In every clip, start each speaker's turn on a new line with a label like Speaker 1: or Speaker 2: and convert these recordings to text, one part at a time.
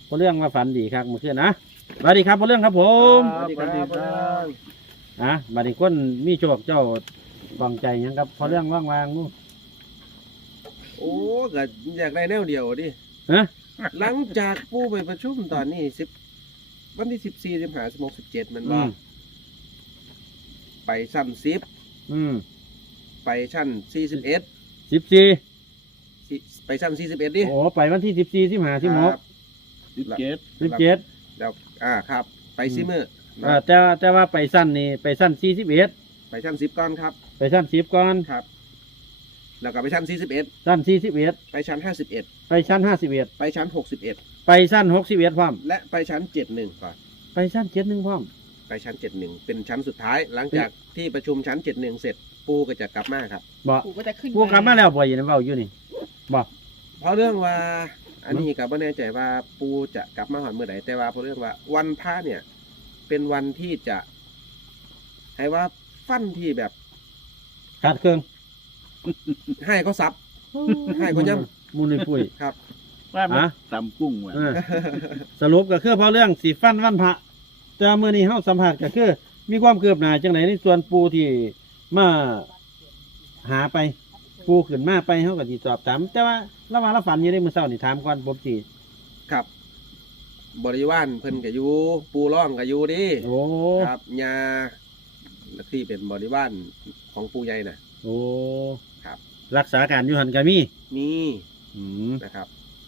Speaker 1: พอเรื่องว่าฝันดีครับเมื่อคืนนะสวัสดีครับพอเรื่องครับผม
Speaker 2: สวัสดีครับ
Speaker 1: บัดนี้คนมีโชคเจ้าบังใจหยังครับพอเรื่องว่างๆงู
Speaker 2: โอ้ก็อยากได้แนวเดียวดิ
Speaker 1: ฮะ
Speaker 2: หลังจากผู้ไปประชุมตอนนี้วันที่14 15 16 17มันว่าไปชั้น10ไปชั้น41
Speaker 1: 14
Speaker 2: ไปชั้น41ดิ
Speaker 1: โอ้ไปวันที่14 15 16 17
Speaker 2: แล้วครับ ไปซิมื้อ
Speaker 1: แต่ว่าไปสั้นนี่ไปสั้น41
Speaker 2: ไปชั้น10ก่อนครับ
Speaker 1: ไปสั้น10ก่อน
Speaker 2: ครับ แล้วก็ไปชั้น41
Speaker 1: สั้น41
Speaker 2: ไปชั้น51
Speaker 1: ไปชั้น51
Speaker 2: ไปชั้น61
Speaker 1: ไปสั้น61พร้อม
Speaker 2: และไปชั้น71ก่อน
Speaker 1: ไปชั้น71พร้อม
Speaker 2: ไปชั้น71เป็นชั้นสุดท้าย หลังจากที่ประชุมชั้น71เสร็จปูก็จะกลับมาครับ
Speaker 1: บ่
Speaker 3: ปู่ก็จะขึ้น
Speaker 1: พวกกลับมาแล้วบ่อยู่ในเว้าอยู่นี่บ่
Speaker 2: เพราะเรื่องว่า อันนี้ก็ไม่แน่ใจว่าปูจะกลับมาหอนเมื่อไหร่แต่ว่าเพราะเรื่องว่า วันพระเนี่ย เป็นวันที่จะให้ว่าฟันที่แบบ
Speaker 1: ขาดเครื่อง
Speaker 2: ให้เขาซับ ให้เขาย่
Speaker 1: มูลนิปุ้ย
Speaker 2: ำครับ
Speaker 4: ว่ามันตำกุ้งว่ะ
Speaker 1: เออสรุปก็คือพอเรื่องสีฟันวันพระแต่เมื่อนี้เฮาสัมผัสก็คือ มีความคืบหน้าจังไหนในส่วนปูที่มาหาไปปูขึ้นมาไปเฮาก็สิสอบถามแต่ว่าระหว่างเราฝันอยู่ในมื้อเช้านี่ถามก่อนผมสิ
Speaker 2: ครับ บริวารเพิ่นก็อยู่ปูร่องก็อยู่ดิ
Speaker 1: โอ้
Speaker 2: ครับยาที่เป็นบริวารของปูใหญ่น่ะ
Speaker 1: โอ้
Speaker 2: ครับ
Speaker 1: รักษาการอยู่หั่นก็มี
Speaker 2: มี
Speaker 1: อืม
Speaker 2: นะครับ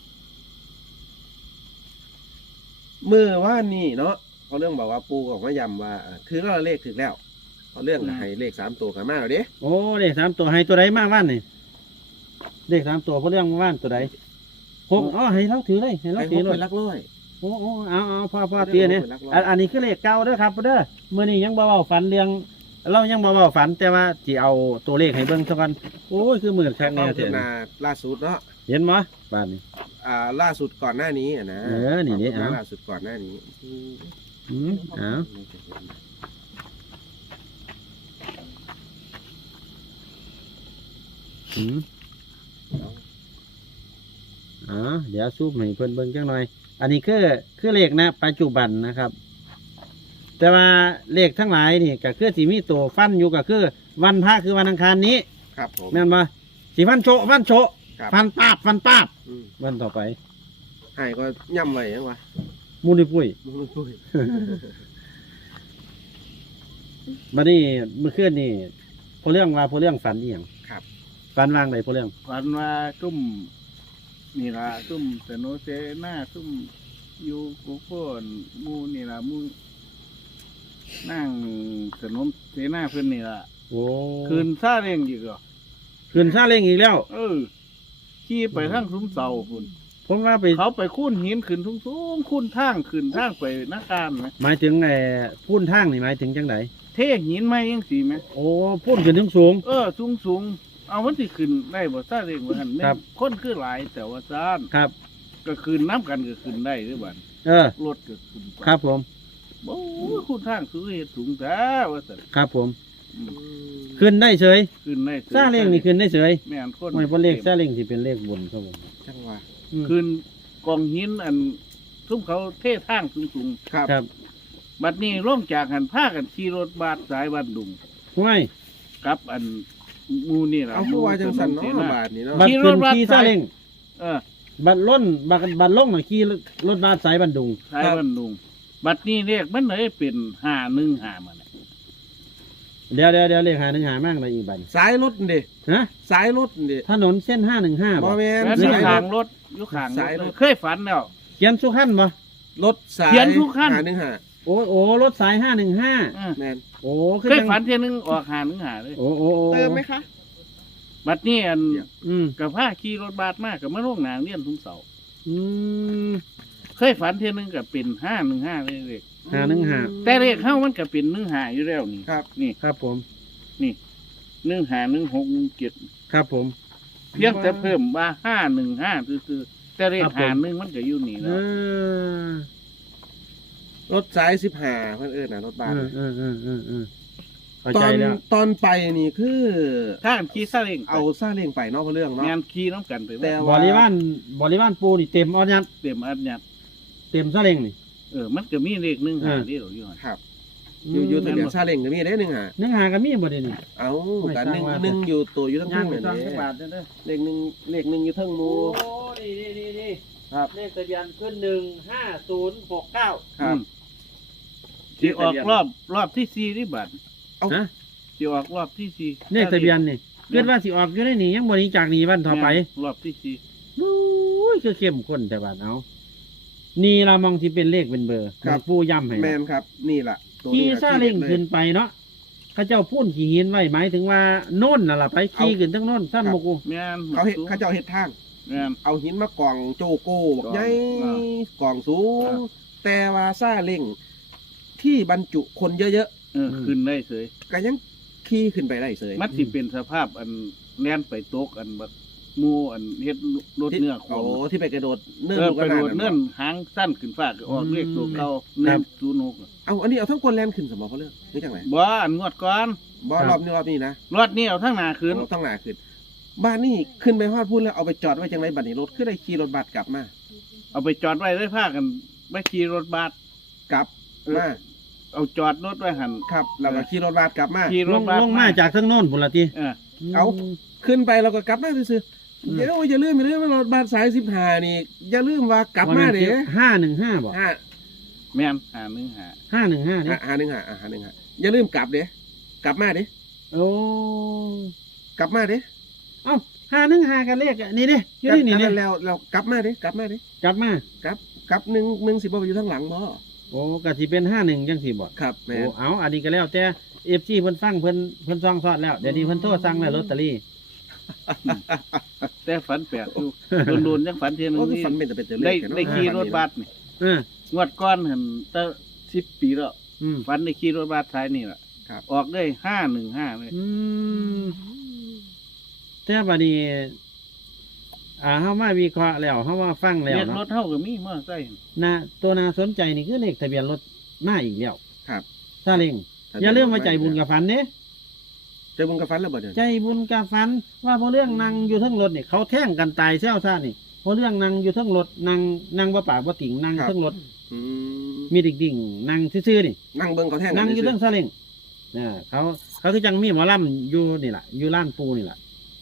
Speaker 2: เมื่อว่านนี่เนาะเขาเรื่องบอกว่าปูออกมาย้ำว่าคือเราเลขถึงแล้วเขาเรื่องให้เลข3 ตัวกันมาแล้วเด้
Speaker 1: โอ้เลข3ตัวให้ตัวใดมาว่านนี่เลข3ตัวพอเรื่องมาว่านตัวใด6อ๋อให้เราถือเลยให้เรา
Speaker 2: ให้
Speaker 1: ถื
Speaker 2: ห
Speaker 1: อก เลย
Speaker 2: เป็นหลักร้อย
Speaker 1: โอ้เอาพ่อเตียเนี่ยอันนี้คือเลขเก่าเด้อครับเด้อมื้อนี้ยังบ่เว้าฝันเรื่องเรายังบ่เว้าฝันแต่ว่าสิเอาตัวเลขให้เบิ่งซะก่อนโอ้ยคือมือแข็ง
Speaker 2: ค
Speaker 1: แน่
Speaker 2: วาม
Speaker 1: เถ
Speaker 2: คืบ
Speaker 1: อะ
Speaker 2: หน้าล่าสุดเนาะ
Speaker 1: เห็นบ่บ้านนี้
Speaker 2: ล่าสุดก่อนหน้านี้นะ
Speaker 1: เออนี่ดิ
Speaker 2: ความคืบห
Speaker 1: เอา
Speaker 2: ล่าสุดก่อนหน้านี้
Speaker 1: เอาเดี๋ยวซูมให้เพิ่นเบิ่งจังหน่อย อันนี้คือเลขนะปัจจุบันนะครับ แต่ว่าเลขทั้งหลายนี่ก็คือสิมีตัวฟันอยู่ก็คือ วันพระคือวันอังคารนี้
Speaker 2: ครับผม
Speaker 1: แม่นบ่สิฟันโชะฟันโชะ
Speaker 2: ครับ
Speaker 1: ฟันปาบ
Speaker 2: อืม
Speaker 1: วันต่อไป
Speaker 2: ให้ก็ย่ำไว้ยังวะ
Speaker 1: มูนิปุ้ย
Speaker 2: ปุ้ย
Speaker 1: บัดนี้เมื่อคืนนี่พอเรื่องฝันอีหยัง
Speaker 2: ครับ
Speaker 1: ฝันวางไหนพอเรื่อง
Speaker 4: ฝันว่าซุ่มนี่ล่ะซุ่มสโนเซน่าซุ่มอยู่กุโคนหมูนี่ล่ะหมูนั่งสนมเสนาเพิ่นนี่ล่ะ
Speaker 1: โอ้
Speaker 4: คืนซาเร่งอีกเหรอ
Speaker 1: คืนซาเล้งอีกแล้ว
Speaker 4: ขี่ไปทางซุ้มเสาพุ่น
Speaker 1: ผมว่าไป
Speaker 4: เขาไปคุ้นหินขึ้นสูงๆคุ้นทางขึ้นทางไปนาการไหม
Speaker 1: หมายถึงพุ่นทางนี่หมายถึงจังได
Speaker 4: เทหินไหมยังสีไหม
Speaker 1: โอ้พุ่นขึ้นถึงสูง
Speaker 4: สูงเอามันสิขึ้นได้บ่ซาเร่งว่าหั่น
Speaker 1: ครับ
Speaker 4: คนคือหลายแต่ว่าซ่าน
Speaker 1: ครับ
Speaker 4: ก็ขึ้นน้ำกันก็ขึ้นได้หรือบัด รถก็ขึ้นไป
Speaker 1: ครับผม
Speaker 4: โอ้ยคุณทางสูงเฮ็ดสูงแท้ว่าซั่น
Speaker 1: ครับผม
Speaker 4: อืม
Speaker 1: ขึ้นได้เฉย
Speaker 4: ขึ้นได้
Speaker 1: ซาเล้งนี่ขึ้นได้เฉย
Speaker 4: แม่นคน
Speaker 1: ไม่เพราะเลขซาเล้งสิเป็นเลขบนครับผม
Speaker 2: จังหวะ
Speaker 1: อืม
Speaker 4: ขึ้นกองหินอันทุ่มเขาเททางสูง
Speaker 2: ครับ
Speaker 1: ครับ
Speaker 4: ๆบัดนี้ลงจากหันพากันขี่รถบัสสายบันดุง
Speaker 1: ห้วย
Speaker 4: กับอันหมูนี่ล่ะ
Speaker 2: เอาผู้ว่าจังสันเนาะ
Speaker 4: หมู่
Speaker 2: บาทนี่เนาะ
Speaker 1: บัด
Speaker 4: ขี่ร
Speaker 1: ขึ้
Speaker 4: ถ
Speaker 1: น
Speaker 4: บัส
Speaker 1: ขี่ซาเล้ง
Speaker 4: เออ
Speaker 1: บัดล้นบัดลงน่ะขี่รถบัสสายบันดุง
Speaker 4: สายบันดุงบัดนี้เรียกมันเลยเป็น515มันน่ะ
Speaker 1: เดี๋ยวเลข515มากเลยอีกบัด
Speaker 2: สายรถดิ
Speaker 1: ฮะ
Speaker 2: สายรถดิ
Speaker 1: ถนนเส้น515
Speaker 2: บ่
Speaker 1: บ่
Speaker 2: แม่น
Speaker 4: แล้ว
Speaker 2: สายร
Speaker 4: ข้า
Speaker 2: ถ
Speaker 4: งรถอยู่ข้างร
Speaker 2: สายร
Speaker 4: ถ
Speaker 2: ถ
Speaker 4: เคยฝันแล้ว
Speaker 1: เขียนสุขันบ่
Speaker 2: รถสาย
Speaker 4: เขียนทุกขั้น
Speaker 2: 515
Speaker 1: โอ้รถสาย515
Speaker 4: เออ
Speaker 2: แม่น
Speaker 1: โอ้
Speaker 4: เคยฝันเที่ยนึงออก515เลย
Speaker 1: โอ้
Speaker 3: เติมไหมคะ
Speaker 4: บัดนี้อัน
Speaker 1: อืม
Speaker 4: กับผ้าขี่รถบัสมากกับมาโรงหนังเรียนทุ่งเสา
Speaker 1: อืม
Speaker 4: เคยฝันเที่ยนึงกับเป็น515เลยเลข
Speaker 1: 515
Speaker 4: แต่เลขเข้ามันก็เป็น15อยู่แล้วนี่
Speaker 2: ครับ
Speaker 4: นี่
Speaker 1: ครับผม
Speaker 4: นี่15 16 17
Speaker 1: ครับผม
Speaker 4: เพียงแต่เพิ่มว่า515ซื่อๆแต่เลข
Speaker 1: ครับผม
Speaker 4: 51มันก็อยู่นี่
Speaker 1: เอ
Speaker 4: แล้ว
Speaker 1: อ
Speaker 2: รถสาย15เพิ่นเอิ้นน่ะรถบัส
Speaker 1: เข้า
Speaker 2: ต
Speaker 1: ใจ
Speaker 2: อน
Speaker 1: แล้ว
Speaker 2: ตอนไปนี่คือ
Speaker 4: ถ้ากันขี่ซาเล้ง
Speaker 2: เอาซาเล้งไปเนาะเพราะเรื่องเนาะ
Speaker 4: งานขี่น้ำกันไป
Speaker 2: แต่
Speaker 4: ว่า
Speaker 1: บริวารปูนี่เต็มออดยัด
Speaker 4: เต็มอันยัด
Speaker 1: เต็มซาเล้งนี่
Speaker 4: มันก็มีเลขหนึ่งหาเดียวอยู่หั่น
Speaker 2: ครับอยู่ทะเบียนซาเล้งก็มีได้หนึ่งหา
Speaker 1: เนื้อหาก็มีบ่ได้นี่
Speaker 2: เอา
Speaker 1: ไม่
Speaker 2: กัน
Speaker 1: ทราบว่า
Speaker 2: หนึ่งอยู่ตัวอยู่ทั้ง
Speaker 1: ย่าง
Speaker 2: คู่
Speaker 1: ไป
Speaker 2: เนี่ย
Speaker 1: ซ่องจักบาทเด้อ
Speaker 2: เลขหนึ่งอยู่ทั้งหมู
Speaker 1: โอ้นี่
Speaker 2: ครับ
Speaker 1: เลขทะเบียนขึ้น15069
Speaker 2: ครับ
Speaker 4: สิออกรอบที่สี่นี่บัด
Speaker 1: ฮะ
Speaker 4: สิออกรอบที่สี่
Speaker 1: เลขทะเบียนนี่เกิดว่าสิออกอยู่ได้นี่ยังบ่หนีจากนี้วันต่อไป
Speaker 4: รอบที่สี่
Speaker 1: โอ้ยคือเข้มข้นแต่บาดเอานี่ละมองที่เป็นเลขเป็นเบอร์
Speaker 2: ครับ
Speaker 1: ปูย้ำให้
Speaker 2: แมนครับนี่ล่ะตัว
Speaker 1: ขี่
Speaker 2: นี้ล่ะ
Speaker 1: ซาเล้ง
Speaker 2: ที่ด็ด
Speaker 1: ขึ้นไปเนาะเขาเจ้าพูนขี่หินไว้หมายถึงว่าโน่นน่ะล่ะไปขี่ขึ้นทั้งโน่นสั้น
Speaker 2: ครับ
Speaker 1: โมกู
Speaker 4: แม่น
Speaker 2: เขาเจ้าเฮ็ดทาง
Speaker 4: แม่น
Speaker 2: เอาหินมากองโจโก้บอกใหญ่
Speaker 4: อ่าก
Speaker 2: องสูง
Speaker 4: อ่า
Speaker 2: แต่ว่าซาเล้งที่บรรจุคนเยอะ
Speaker 4: ขึ้นได้เฉย
Speaker 2: ๆก็ยังขี่ขึ้นไปได้เสย
Speaker 4: มันสิเป็นสภาพอันแล่นไปตกอันแบบหมู่อันเฮ็ดรถเนื้อข
Speaker 2: โอ้
Speaker 4: อง
Speaker 2: ที่ไปกระโดดเนื่
Speaker 4: ไปโดด
Speaker 2: ะ
Speaker 4: เนื่นหางสั้นขึ้นฟ้าก็ออกเลขตัวเก่า106
Speaker 2: เอาอันนี้เอาทั้งคนแลนขึ้นสมองเขาเลือกนี่จังไหน
Speaker 4: บ่อันงวดก่อน
Speaker 2: บอรอบนี้นะ
Speaker 4: รถนี้เอาทั้งหน้าขึ้น
Speaker 2: เอาทั้งหนาขึ้น บ้านนี่ขึ้นไปฮอดพูดแล้วเอาไปจอดไว้จังไรบัดนี้รถขึ้นได้ขี่รถบัสกลับมา
Speaker 4: เอาไปจอดไว้ได้พากันไปขี่รถบัส
Speaker 2: กลับมา
Speaker 4: เอาจอดรถไว้หัน
Speaker 2: ครับเราก็ขี่รถบัสกลับมา
Speaker 4: ขี่ร
Speaker 1: ล
Speaker 4: ถ
Speaker 1: ง
Speaker 4: บัส
Speaker 1: ลงมาจากทั้งโน่นพุ่นละที
Speaker 4: เออ
Speaker 2: ขึ้นไปเราก็กลับมาซื่อๆอย่าลืมว่ารถบัสสาย15นี่อย่าลืมว่ากลับมาเด้
Speaker 1: 515บ่
Speaker 2: ห้า
Speaker 4: แม่นหา
Speaker 1: 515นี่
Speaker 2: หาหนึ่งอย่าลืมกลับเด้กลับมาเด้
Speaker 1: โอ้
Speaker 2: กลับมาเด้
Speaker 1: เอ้า515กันเลขนี่เด้อยู่นี่นี่
Speaker 2: แล้วเรากลับมาเด้กลับมา กลับหนึ่งสิบ่ไปอยู่ทางหลังบ่
Speaker 1: โอ้ก็สิเป็น51จังซี่บ่
Speaker 2: ครับแม่
Speaker 1: โอ้เอาอันนี้ก็แล้วแต่ FC เพิ่นฟังเพิ่นซองซอดแล้วเดี๋ยวนี้เพิ่นโทรสั่งแล้วลอตเตอรี่
Speaker 4: แต่ฝันแปลกอยู่โดนๆจังฝันเทียนึง
Speaker 2: โอ้คือ
Speaker 4: นี่
Speaker 2: ฝันเป็นแต่เป็นตัวเล
Speaker 4: ได้
Speaker 2: ขเนาะ
Speaker 4: ได้ขี่รถบัสนี่
Speaker 1: เออง
Speaker 4: วดก้อนเห็นตั้ง10 ปีแล้ว
Speaker 1: อืม
Speaker 4: ฝันได้ขี่รถบัสท้ายนี่ล่ะ
Speaker 2: ครับ
Speaker 4: ออกได้515เลย
Speaker 1: อืมแต่บัดนี้เฮามาวิเคราะห์แล้วเฮามาฟังแล้ว
Speaker 4: เรียกร
Speaker 1: เนาะ
Speaker 4: ถเฮาก็มีมอเตอร์ไซค์
Speaker 1: ตัวน่าสนใจนี่คือเลขทะเบียนรถมาอีกแล้ว
Speaker 2: ครับ
Speaker 1: ซาเล้งอย่าลืมว่าใจบุญกับฝันเด้
Speaker 2: ใจบุญกับฝันแล้วบ่เดี๋ยว
Speaker 1: ใจบุญกับฝันว่าพอเรื่องนั่งอยู่เทั้งรถนี่เขาแท่งกันตายเซลซ่านี่พอเรื่องนั่งอยู่เทั้งรถนั่งบ่ปากบ่ติ่งนั่งเทั้งรถ
Speaker 2: อืม
Speaker 1: มีดิ่งๆนั่งซื่อๆนี่
Speaker 2: นั่งเบิ่งเขาแท่งกั
Speaker 1: นั่งอยู่
Speaker 2: ซื่
Speaker 1: เทั้งซาเล้งเขาคือจังมีหมอลำอยู่นี่ล่ะอยู่ร้านปูนี่ล่ะ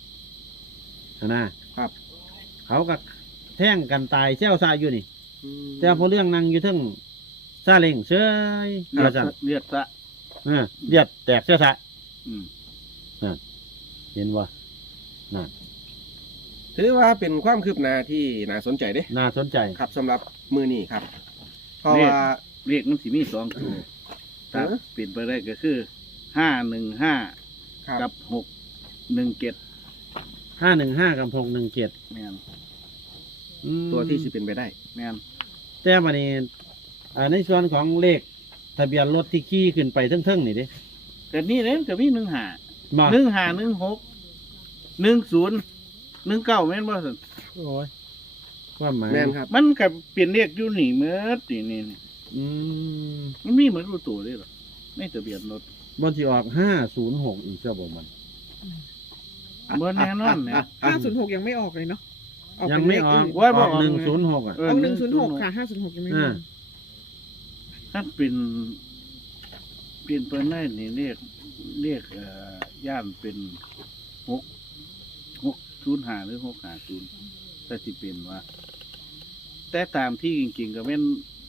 Speaker 1: นะครับ เขาก็แท่งกันตายเซลซ่าอยู่นี่
Speaker 2: อืม
Speaker 1: แต่พอเรื่องนั่งอยู่เทั้งซาเล้งเฉยเดือดสั่น
Speaker 4: เลือดซะ
Speaker 1: เดือดแตกเสียซะ
Speaker 4: อืม
Speaker 1: เห็นว่าน่ะ
Speaker 2: ถือว่าเป็นความคืบหน้าที่น่าสนใจเด้
Speaker 1: น่าสนใจ
Speaker 2: ครับสำหรับมือนี้ครับ เพราะว่า
Speaker 4: เลขมันสิมี2ตัวถ้า
Speaker 2: เออ
Speaker 4: เปลี่ยนไปได้ก็คือ515
Speaker 2: ครับ
Speaker 4: กับ617
Speaker 1: 515กับ617
Speaker 4: แม่น
Speaker 2: ตัวที่สิเป็นไปได้
Speaker 4: แม่น
Speaker 1: แต่บัดนี้ในส่วนของเลขทะเบียนรถที่ขี่ขึ้นไปเทิงๆนี่เด้
Speaker 4: แต่นี่เด้ก็มี15
Speaker 1: มา
Speaker 4: 1516 10 19แม่นบ่ซั่น
Speaker 1: โอ้ยความหมาย
Speaker 2: แม่นครับ
Speaker 4: มันก็เปลี่ยนเลขอยู่นี่เมื่อนี่
Speaker 1: อืม
Speaker 4: มันมีเหมือนรู้ตัวเลยเหรอในทะเบียนรถ
Speaker 1: บนที่ออก506อีกเจ้าบ่มัน
Speaker 4: บ่แน่นอนนะ
Speaker 3: 506ยังไม่ออกเลยเนาะออก
Speaker 1: ยั
Speaker 3: เป็
Speaker 1: ง
Speaker 3: นเล
Speaker 1: ไม่
Speaker 3: ข
Speaker 1: ออก
Speaker 3: อื่น
Speaker 4: ว่าบ่
Speaker 1: ออก
Speaker 4: ออก
Speaker 1: 106อ่ะ
Speaker 3: ออก106ค่ะ506ยังไม่มี
Speaker 4: ถ้าเป็นเปลี่ยนไปได้นี่เรียกย่านเป็น605หรือ650แต่สิเป็นว่า แต่ตามที่จริงๆก็เป็น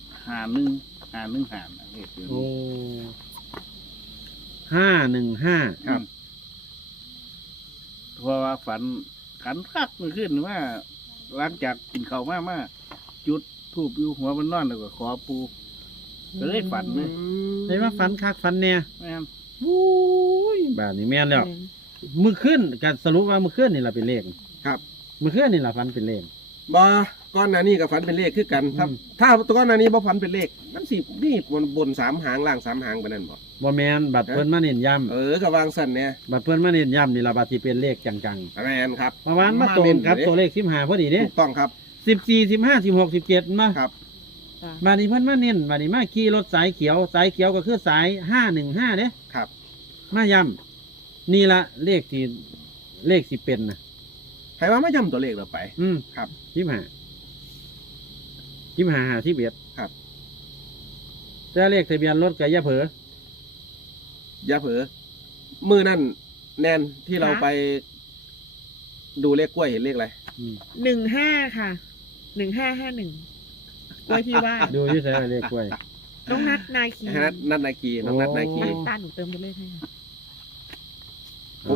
Speaker 4: 51นะเลขเดียว
Speaker 1: โอ้
Speaker 4: นี้
Speaker 1: 515
Speaker 2: ครับ
Speaker 4: เพราะว่าฝันขันคักเมื่อคืนว่าหลังจากกินข้าวมาจุดทูบอยู่หัวมันนอนแล้วก็ขอปูก็เลยฝันเลย
Speaker 1: ได้ว่าฝันคักฝันแน่
Speaker 4: แม่น
Speaker 1: โอ้ยบาดนี้แม่นแล้วมื้อคืนก็สรุปว่ามื้อคืนนี่ล่ะเป็นเลข
Speaker 2: ครับ
Speaker 1: มื้อคืนนี่ล่ะฝันเป็นเลข
Speaker 2: บ่ก้อนหน้านี้กับฝันเป็นเลขคือกันครับ
Speaker 1: อืม
Speaker 2: ถ้าตัวก้อนหน้านี้บ่ฝันเป็นเลขมันสินี่บน3 หางล่าง3 หางไปนั่นบ่
Speaker 1: บ่แม่นบัดเพิ่นมาเน้นย้ำ
Speaker 2: ก็วางสั่นเนี่ย
Speaker 1: บัดเพิ่นมาเน้นย้ำนี่ล่ะบัดสิเป็นเลขจัง
Speaker 2: แม่นครับ
Speaker 1: ๆประมาณมาตรงกับตัวเลข15พอดีเด้
Speaker 2: ถูกต้องครับ
Speaker 1: 14 15 16 17มา
Speaker 2: ครับ
Speaker 3: ค่ะ
Speaker 1: บัดนี้เพิ่นมาเน้นบัดนี้มาขี่รถสายเขียวก็คือสาย515เด้
Speaker 2: ครับ
Speaker 1: มาย้ำนี่ล่ะเลขสิเป็นน่ะ
Speaker 2: ให้ว่าไม่จำตัวเลขเราไป
Speaker 1: อืม
Speaker 2: ครับ
Speaker 1: 15 15 51
Speaker 2: ครับ
Speaker 1: แต่เลขทะเบียนรถก็อย่าเผลอ
Speaker 2: อย่าเผลอมือนั่นแนนที่เราไปดูเลขกล้วยเห็นเลขอะไร
Speaker 1: อืม
Speaker 3: 15ค่ะ1551กล้วยที่ว่า
Speaker 1: ดูที่ใส่เลขกล้วย
Speaker 3: น้องนัดนาคี
Speaker 2: นัดนาคีน้องนัดนาคี
Speaker 1: โอ้
Speaker 3: ตาหนูเติมตัวเลขให้ค่ะ
Speaker 1: เอา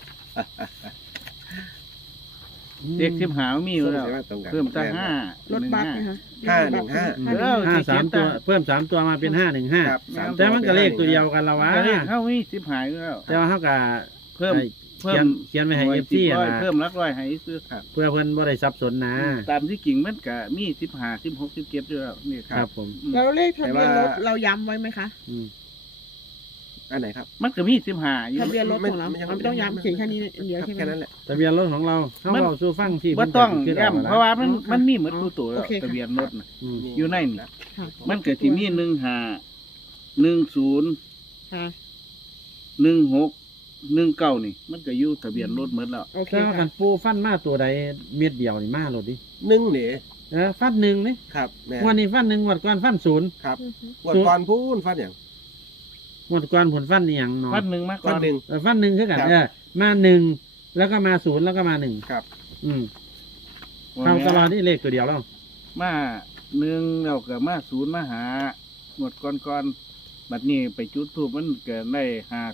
Speaker 4: เด็กสิบหามีอยู่แล้ว
Speaker 2: ตรงกัน
Speaker 4: เพิ่มตั้งห้าร
Speaker 3: ถบัสนะคะ
Speaker 2: 515
Speaker 4: เออ
Speaker 1: ห้าสามตัวเพิ่ม3 ตัวมาเป็น
Speaker 2: ครับ
Speaker 1: 515แต่มันก็เลขตัวเดียวกันละวะ
Speaker 4: ก็เลขเข้ามีสิบหาอยู่แล้ว
Speaker 1: แต่ว่าเฮาก็
Speaker 4: เพิ่ม
Speaker 1: เขียนไว้ให้ FC
Speaker 4: ร้อย
Speaker 1: นะ
Speaker 4: เพิ่มรักร้อยให้ซื้อครับ
Speaker 1: เพื่อเพิ่นบ่ได้สับสนนะ
Speaker 4: ตามที่กิ่งมันก็มีสิบหา16 17อยู่แล้วนี่
Speaker 1: ครับผม
Speaker 3: แล้วเลขทะเบียนรถเราย้ำไว้ไหมคะ
Speaker 1: อืม
Speaker 2: อันไหนครับ
Speaker 4: มันก็มีสิบหาอยู่
Speaker 3: ทะเบียนรถของเรา
Speaker 2: ไม่ยัง
Speaker 3: เราไม่ต้องย้ำเขียนแค่นี้เดียวใช่ไหม
Speaker 2: แค่นั้นแหละ
Speaker 1: ทะเบียนรถของเราเฮา
Speaker 4: มัน
Speaker 1: เว้าสู่ฟังที่
Speaker 4: บ่ต้อง
Speaker 1: พิ่นก็
Speaker 4: ย้ำ
Speaker 1: คิดอ
Speaker 4: เพราะว่ามัน
Speaker 3: อ๋อค่ะ
Speaker 4: มันมีหมดทุกตัวแล้ว
Speaker 3: โอเคค่ะ
Speaker 4: ทะเบียนรถน่ะ
Speaker 1: อืม
Speaker 4: อยู่ในนี่
Speaker 3: ค่ะ
Speaker 4: มันก็สิมี15 10
Speaker 3: ค่ะ
Speaker 4: 16 19นี่มันก็อยู่ทะเบียนรถหมดแล้ว
Speaker 3: โอเค
Speaker 1: แต่ว่ากั
Speaker 3: ค่ะ
Speaker 1: นปูฟันมาตัวใดเม็ดเดียวนี่มาโลดดิ
Speaker 2: 1เหน
Speaker 1: ฟันหนึ่งนี่
Speaker 2: ครับแม่
Speaker 1: งวันนี้ฟันหนึ่งงวดก่อนฟันศูนย์
Speaker 2: ครับงวดก่อนพูนฟันอย่าง
Speaker 1: งวดก่อนผลฟันนี่หยังเนาะ
Speaker 4: วันหนึ่งมาก่
Speaker 2: ฟั
Speaker 4: อน น
Speaker 2: หนึ่ง
Speaker 1: ฟันหนึ่งคือกัน
Speaker 2: ครับ
Speaker 1: มาหนึ่งแล้วก็มาศูนย์แล้วก็มาหนึ่ง
Speaker 2: ครับ
Speaker 1: อืมทำตลอดนี่เลขตัวเดียวแล้ว
Speaker 4: มา1แล้วก็มา0มาหาหมดก่อนบัดนี้ไปจุดธูปมันก็ได้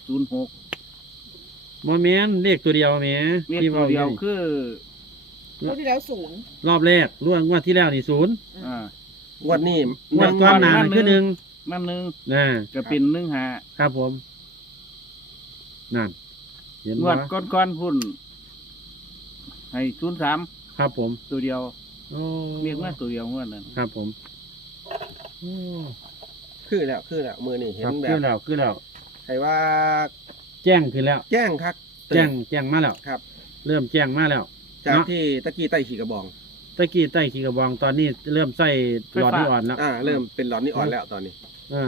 Speaker 4: 506
Speaker 1: โมเมนเลขตัวเดียวแหม
Speaker 4: เมีย
Speaker 1: ที่
Speaker 4: ตัว
Speaker 1: ว่า
Speaker 4: เดียว
Speaker 1: อยู่
Speaker 4: คือ
Speaker 3: รถที่แล้วศูนย์
Speaker 1: รอบแรกร่วงงวดที่แล้วนี่ศูนย์
Speaker 4: อ่าง
Speaker 2: วดนี้
Speaker 1: งวดก่อนหน้านั่นคือหนึ่ง
Speaker 4: มันหนึ่ง
Speaker 1: นะ
Speaker 4: ก็เป็น1หา
Speaker 1: ครับผมนั่นเห็น
Speaker 4: ง
Speaker 1: ไห
Speaker 4: ว
Speaker 1: ม
Speaker 4: ดก่อนพุ่นให้03
Speaker 1: ครับผม
Speaker 4: ตัวเดียว
Speaker 1: โอ้
Speaker 4: เรียกว่าตัวเดียวงวดนั้น
Speaker 1: ครับผมโอ้
Speaker 2: คือแล้วมือนี่เห็
Speaker 1: คน รับ
Speaker 2: แบ
Speaker 1: ขึ้
Speaker 2: บ
Speaker 1: นแล้วขึ้นแล้ว
Speaker 2: ใครว่า
Speaker 1: แจ้งขึ้นแล้ว
Speaker 2: แจ้งครับ
Speaker 1: แจ้งมาแล้ว
Speaker 2: ครับ
Speaker 1: เริ่มแจ้งมาแล้ว
Speaker 2: จาก
Speaker 1: เนาะ
Speaker 2: ที่ตะกี้ไต่ขี่กระบอง
Speaker 1: ตะกี้ใต้ขีกระบองตอนนี้เริ่มใส่หลอดที่อ่อนแล้ว
Speaker 2: เริ่มเป็นหลอดนี่อ่อนแล้วตอนนี้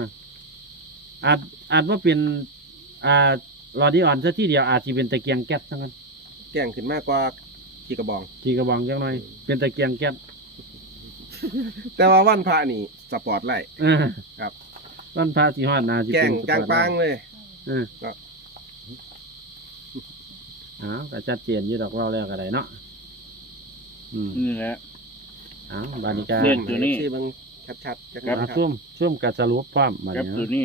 Speaker 1: อาจว่าเป็นหลอดที่อ่อนซะที่เดียวอาจจะเป็นตะเกียงแก๊สทั้งนั้น
Speaker 2: แจ้งขึ้นมากกว่าขี่กระบอง
Speaker 1: ขีกระบองจังหน่อยเป็นตะเกียงแก๊ส
Speaker 2: แต่ว่าวันพระนี่สปอร์ตไลท์
Speaker 1: เออ
Speaker 2: ครับ
Speaker 1: ต้นพระสีหอดนาสิ
Speaker 2: แจ้
Speaker 1: เป็
Speaker 2: ง
Speaker 1: น
Speaker 2: กลางปังเลย
Speaker 1: เออ
Speaker 2: ครับ
Speaker 1: ก็ชัดเจนอยู่ดอกเราแล้วก็ได้เนาะ
Speaker 4: นี่แหละ
Speaker 1: บานิกา
Speaker 4: เล่น ตัวนี้
Speaker 2: ที่เบิ่งชัดๆจัง
Speaker 4: ครับ
Speaker 2: นะครับ
Speaker 1: ซุ่มกับสรุปพร้อมบัด
Speaker 4: กับ
Speaker 1: นี้
Speaker 4: ตัวนี้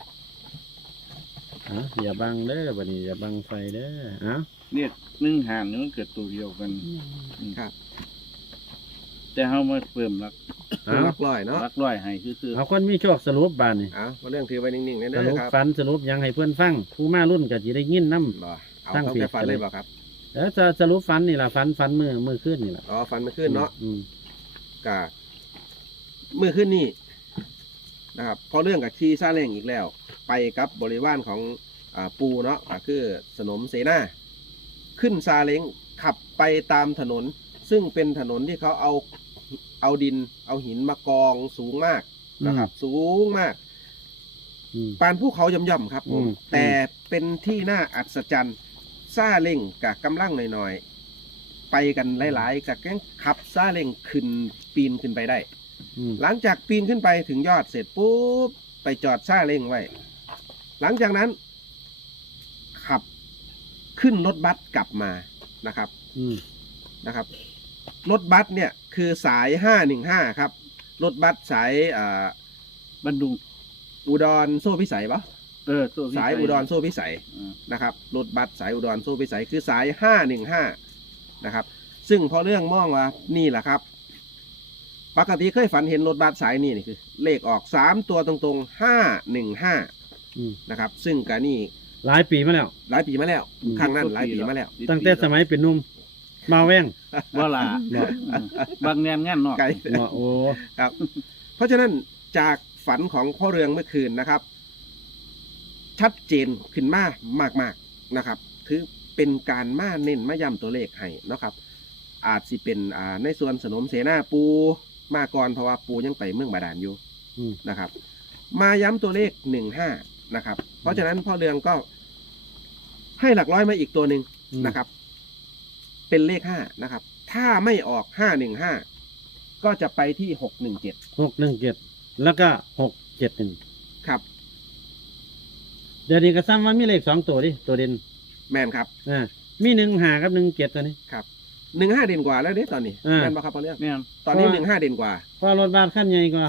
Speaker 1: อย่าบังเด้อบัดนี้อย่าบังไฟเด้อ
Speaker 4: เนี่ย1หางนี่มันเกิดตัวเดียวกัน
Speaker 2: ครับ
Speaker 4: แต่เฮามาเพิ่มรัก
Speaker 2: รักร้อยเนาะ
Speaker 4: รักร้อยให้ซื่อ
Speaker 1: เอาคนมีโชคสรุปบานนี่
Speaker 2: เรื่องถือไว้นิ่งๆ
Speaker 1: ส
Speaker 2: เด้อ
Speaker 1: รุป
Speaker 2: ครับ
Speaker 1: ฝันสรุปหยังให้เพื่อนฟังผู้มารุ่นก็จะได้ยินน้
Speaker 2: บ่เอา
Speaker 1: ตั้ง
Speaker 2: ต้อง
Speaker 1: สิ
Speaker 2: แต่ฝันเลยบ่ครับ
Speaker 1: ำจะสรุปฝันนี่ล่ะฝันมือขึ้นนี่ล่ะ
Speaker 2: ฝันเมื่อคืนเนาะ
Speaker 1: อืม
Speaker 2: กะเมื่อคืนนี่นะครับพอเรื่องกับขี่ซาเล้งอีกแล้ว ไปกับบริวารของปูเนาะก็คือสนมเสนาขึ้นซาเล้งขับไปตามถนน ซึ่งเป็นถนนที่เขาเอาดินเอาหินมากองสูงมากนะครับ สูงมาก
Speaker 1: อืม
Speaker 2: ปานภูเขาย่ำๆครับผม แต่เป็นที่น่าอัศจรรย์ซาเล้งกับกำลังหน่อยๆไปกันหลายๆกับแก๊งขับซาเล้งขึ้นปีนขึ้นไปได้
Speaker 1: อืม
Speaker 2: หลังจากปีนขึ้นไปถึงยอดเสร็จปุ๊บไปจอดซาเล้งไว้ หลังจากนั้น ขับขึ้นรถบัสกลับมานะครับ
Speaker 1: อืม
Speaker 2: นะครับ รถบัสเนี่ยคือสาย515ครับ รถบัสสาย
Speaker 4: บันดุง
Speaker 2: อุดรโซ่พิสัยปะ
Speaker 4: ตัวพี่
Speaker 2: สายอุดรโซ่พิสัย
Speaker 4: อืม
Speaker 2: นะครับรถบัสสายอุดรโซ่พิสัยคือสาย515นะครับ ซึ่งพอเรื่องมองว่านี่แหละครับ ปกติเคยฝันเห็นรถบัสสายนี่คือ เลขออก3ตัวตรงๆ515
Speaker 1: อืม
Speaker 2: นะครับ ซึ่งกานี่
Speaker 1: หลายปีมาแล้ว
Speaker 2: หลายปีมาแล้ว
Speaker 1: อืม
Speaker 2: ครั้งนั้นหลายปีมาแล้ว
Speaker 1: ตั้งแต่สมัยเป็นหนุ่มมาแว่ง
Speaker 4: ว่าล่ะ
Speaker 1: เนาะ
Speaker 4: บางแนนงานเนาะ
Speaker 2: ไกล
Speaker 1: เนาะโอ้
Speaker 2: ครับ เพราะฉะนั้นจากฝันของพ่อเรืองเมื่อคืนนะครับ ชัดเจนขึ้นมากๆนะครับ ถือเป็นการมาเน้นมาย้ำตัวเลขให้นะครับ อาจสิเป็นในส่วนสนมเสนาปูมาก่อนเพราะว่าปูยังไปเมืองบาดาลอยู่
Speaker 1: อืม
Speaker 2: นะครับ มาย้ำตัวเลข15นะครับ เพราะฉะนั้นพ่อเรืองก็ให้หลักร้อยมาอีกตัวหนึ่ง นะครับ เป็นเลข5นะครับ ถ้าไม่ออก515 ก็จะไปที่617
Speaker 1: 617แล้วก็671
Speaker 2: ครับ
Speaker 1: เดี๋ยวนี้ก็ซ้ำว่ามีเลข2ตัวดิตัวเด่น
Speaker 2: แมนครับ
Speaker 1: มี15กับ17ตัวนี้
Speaker 2: ครับ15เด่นกว่าแล้วเด้ตอนนี้
Speaker 1: อ่า
Speaker 2: แมนบ่ครับพอเรื่อง
Speaker 4: เนี่ย
Speaker 2: ตอนนี้15เด่นกว่า
Speaker 1: เพราะรถบัสคันใหญ่กว่า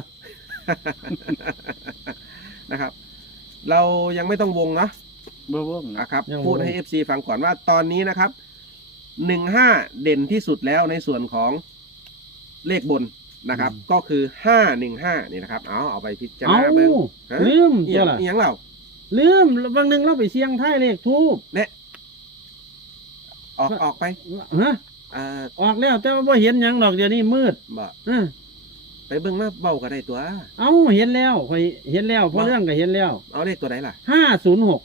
Speaker 2: นะครับ เรายังไม่ต้องวงเนาะ
Speaker 4: บ่วงนะ
Speaker 2: นะครับ
Speaker 1: ยัง
Speaker 2: พูดให้ FC ฟังก่อนว่าตอนนี้นะครับ15เด่นที่สุดแล้วในส่วนของเลขบนนะครับ ก็คือ515นี่นะครับเอาไปพิจาร
Speaker 1: เอ้า
Speaker 2: ณาเบิ่งฮะ
Speaker 1: ลืม
Speaker 2: อี
Speaker 1: ตัว
Speaker 2: หยัง
Speaker 1: ล่ะ
Speaker 2: อีหยังเล่า
Speaker 1: ลืมบางหนึงเราไปเสี่ยงท้ายเลขทูบ
Speaker 2: เนี่ยออกไป
Speaker 1: ฮะ
Speaker 2: อ่า
Speaker 1: ออกแล้วแต่ว่าบ่เห็นหยังดอกเดี๋ยวนี้มืด
Speaker 2: บ่
Speaker 1: เออ
Speaker 2: ไปเบิ่งมาเบ้าก็ได้ตัว
Speaker 1: เอ้าเห็นแล้วข่อยเห็นแล้วเพราะเรื่องก็เห็นแล้ว
Speaker 2: เอาเลขตัวไหนล่ะ
Speaker 1: 506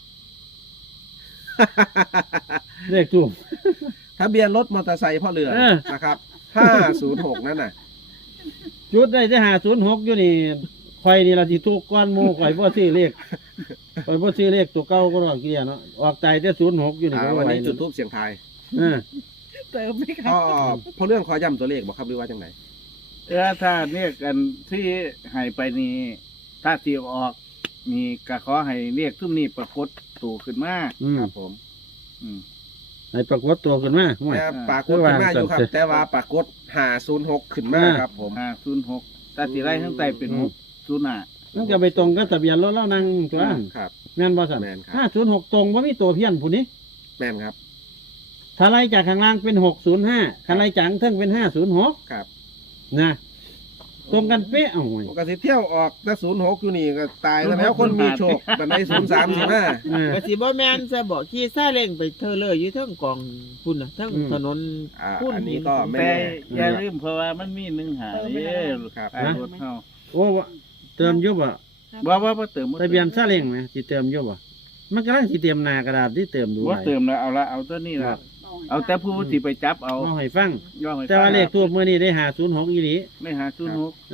Speaker 1: เลขทูบ
Speaker 2: ทะเบียนรถมอเตอร์ไซค์พ่อเรือ
Speaker 1: เออ
Speaker 2: นะครับ506นั่นน่ะ
Speaker 1: จุดได้ที่506อยู่นี่ข่อยนี่ล่ะสิถูกก้อนหมู่ข่อยบ่ซื้อเลขข่อยบ่ซื้อเลขตัวเก่าก็ดอกเกี้ยเนาะออกใจแต่06อยู่นี่ก็
Speaker 2: วัน
Speaker 1: ไหว
Speaker 2: นี้จุดทูบเสียงทาย
Speaker 1: เออ
Speaker 3: เติมไหมครั
Speaker 2: พ่
Speaker 3: บ
Speaker 2: พอเรื่องขอย้ำตัวเลขบอกครับหรือว่าจังไหน
Speaker 4: ถ้าเนี่ยกันที่ให้ไปนี่ถ้าสิออกนี่ก็ขอให้เรียกซุ่มนี้ปรากฏตัวขึ้นมา
Speaker 1: อืม
Speaker 2: ครับผม
Speaker 4: อืม
Speaker 1: ให้ปรากฏตัวขึ้นมาห่วย
Speaker 2: แต่ปรากฏขึ้นมาอยู่ครับ แต่ว่าปรากฏ506ขึ้นมาครับผม
Speaker 4: 506ถ้าสิไล่ทั้งใต้เป็น605
Speaker 1: มันก็ไปตรงกับทะเบียนรถเรานั่งตัวนั้น
Speaker 2: ครับ
Speaker 1: แม่นบ่สั่น
Speaker 2: แม่นครับ
Speaker 1: 506ตรงบ่มีตัวเพี้ยนผู้นี้
Speaker 2: แม่นครับ
Speaker 1: ถ้าไล่จากข้างล่างเป็น605ถ้าไล่จากข้างเทิงเป็น506
Speaker 2: ครับ
Speaker 1: นะตรงกันเป๊ะเอาห่วย
Speaker 2: ปกติเที่ยวออกแต่06อยู่นี่ก็ตายแล้วคนมีโชคแต่ใน03สิมา
Speaker 1: เออ
Speaker 3: ก็สิบ่แม่นจะบอกขี่ซาเล้งไปเธอเลยอยู่เทั้งกองพุ่นน่ะเทั้ง
Speaker 1: อืม
Speaker 3: ถนน พุ่น
Speaker 2: อันนี้ก็ไม่
Speaker 4: แต่
Speaker 2: แน่
Speaker 4: อย่าลืมเพราะว่ามันมี1หาเด้อ
Speaker 2: ครับ
Speaker 4: ไอ้รถเฮา
Speaker 1: โอ้วะเติมอยุบอ่ะ
Speaker 4: บ่เติม
Speaker 1: ทะเบียนซาเล้งไหมสิเติมอยุบอ่ะมันกำลังสิเตรียมหน้ากระดาษที่เติมดู
Speaker 4: บ่
Speaker 1: ไว้
Speaker 4: เติมแล้วเอาตัวนี้ละเอาแต่ผู้สิไปจับเอา
Speaker 1: เอาให้ฟัง
Speaker 4: ย่อให้
Speaker 1: แต่ว่าเลขทูบมื้อนี้ได้506อีหลี
Speaker 4: ไม่หา06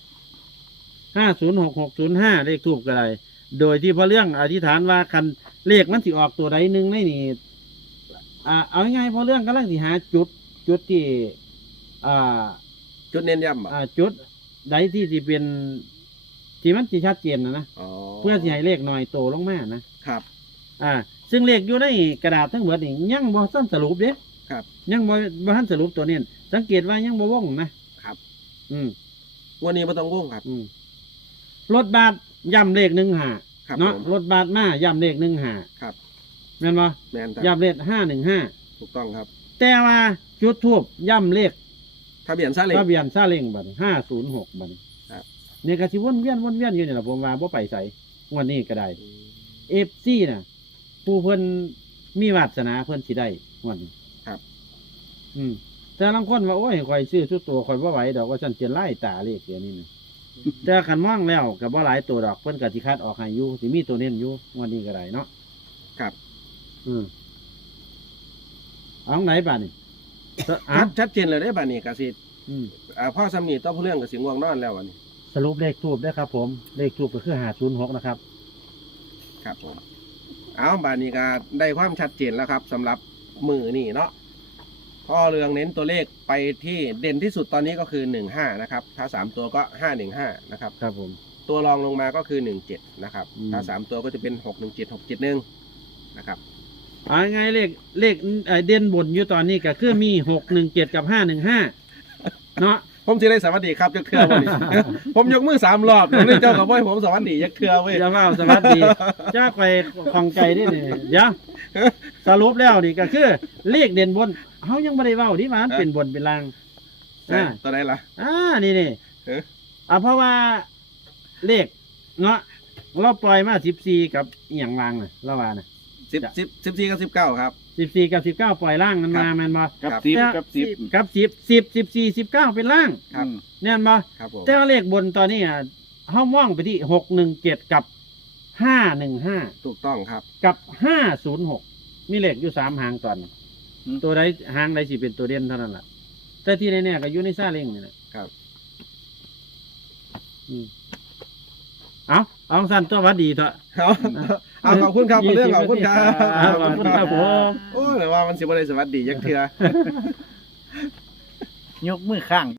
Speaker 1: 506 605เลขทูบก็ได้โดยที่พอเรื่องอธิษฐานว่าคันเลขมันสิออกตัวใดหนึงในนี่เอาง่ายๆพอเรื่องกำลังสิหาจุดที่อ่า
Speaker 2: จุดเน้นย้ำบ่
Speaker 1: จุดใดที่สิเป็นที่มันสิชัดเจนนะ
Speaker 2: อ๋อ
Speaker 1: เพื่อสิให้เลขหน่อยโตลงมานะครับ ซึ่งเลขอยู่ในกระดาษทั้งหมดนี่ยังบ่ทันสรุปเด้
Speaker 2: ครับ
Speaker 1: ยังบ่ทันสรุปตัวนี้สังเกตว่ายังบ่วงนะครับ อืม
Speaker 2: วันนี้ไม่ต้องง่วงครับ
Speaker 1: อืมรถบัสย่ำเลข15
Speaker 2: ครับ
Speaker 1: เนาะ
Speaker 2: ผม
Speaker 1: รถบัสมาย่ำเลข15
Speaker 2: ครับ
Speaker 1: แม่นบ่
Speaker 2: แมนครับ
Speaker 1: ย่ำเลข515
Speaker 2: ถูกต้องครับ
Speaker 1: แต่ว่าจุดทูบย่ำเลข
Speaker 2: ทะเบียนซาเล้ง
Speaker 1: ทะเบียนซาเล้งบัดนี้506บัดนี้
Speaker 2: ครับ
Speaker 1: เนี่ยก็สิวนเวียนอยู่นี่ล่ะผมว่าบ่ไปไสงวดนี้ก็ได้ FC น่ะ ผู้เพิ่นมีวาสนาเพิ่นสิได้งวดนี้
Speaker 2: ครับ
Speaker 1: อืม แต่บางคนว่าโอ้ยข่อยซื้อชุดตัวข่อยบ่ไหวดอกว่าฉันจะไล่ตาเลขเดี๋ยวนี้นะแต่คันมองแล้วก็บ่หลายตัวดอกเพิ่นก็สิคัดออกให้อยู่สิมีตัวเน้นอยู่งวดนี้ก็ได้เนาะ
Speaker 2: ครับ
Speaker 1: อืมเอาไหนบ้านี่อ่ะ
Speaker 2: ชัดเจนเลยได้อบ้านี้กสิ
Speaker 1: อืม
Speaker 2: พ่อสำนีต้องผู้เรื่องกับสิงง่วงนอนแล้ววันนี้
Speaker 1: สรุปเลขทูบได้อครับ ผมเลขทูบก็คือ506นะครับ
Speaker 2: ครับผมเอาบ้านี้ก็ได้ความชัดเจนแล้วครับสำหรับมือนี่เนาะพ่อเรืองเน้นตัวเลขไปที่เด่นที่สุดตอนนี้ก็คือ15นะครับถ้า3ตัวก็515นะครับ
Speaker 1: ครับผม
Speaker 2: ตัวรองลงมาก็คือ17นะครับ
Speaker 1: อืม
Speaker 2: ถ้า3ตัวก็จะเป็น617 671นะครับ
Speaker 1: เอาไงเลขเด่นบนอยู่ตอนนี้ก็คือมี617กับ515เนาะ
Speaker 2: ผมจะได้สวัสดีครับยักเทือวันนี้ ผมยกมือ3 รอบอย่างนี้เจ้ากับว่าผมสวัสดียักเทือเว้ย
Speaker 1: อย่าว่าสวัสดีจ้าไปของใจนี่นี่เดี๋ยวสรุปแล้วนี่ก็คือเลขเด่นบนเฮายังบ่ได้เว้าดิว่ามันเป็นบนเป็นล่าง
Speaker 2: ตัวไหนล่ะ
Speaker 1: นี่
Speaker 2: เอ๊ะ
Speaker 1: เพราะว่าเลขเนาะเราปล่อยมา14กับอีหยังล่างน่ะเราว่าน่ะ
Speaker 2: 14กับ19ครับ
Speaker 1: 14กับ19ปล่อยล่างมันมาแม่นบ่
Speaker 4: กับ
Speaker 2: ครับ
Speaker 4: 10กับ10
Speaker 1: กับ10 14 19เป็นล่าง
Speaker 2: ครับ
Speaker 1: แน่นบ่
Speaker 2: ครับผม
Speaker 1: แต่ว่าเลขบนตอนนี้เฮามองไปที่617กับ515
Speaker 2: ถูกต้องครับ
Speaker 1: กับ506มีเลขอยู่3หางตอนนี้ตัวใดหางใดสิเป็นตัวเด่นเท่านั้นล่ะแต่ที่แน่ๆก็อยู่ในซาเล้งนี่แหละ
Speaker 2: ครับ
Speaker 1: อืมเอาสั้นตัววัดดีเถอะ
Speaker 2: เอาขอบคุณครับเรื่องขอบคุณครับ
Speaker 1: ขอบคุณครับผม
Speaker 2: โอ้แต่ว่ามันสิบ่ได้สวัสดียักเทือย
Speaker 4: กมือข้าง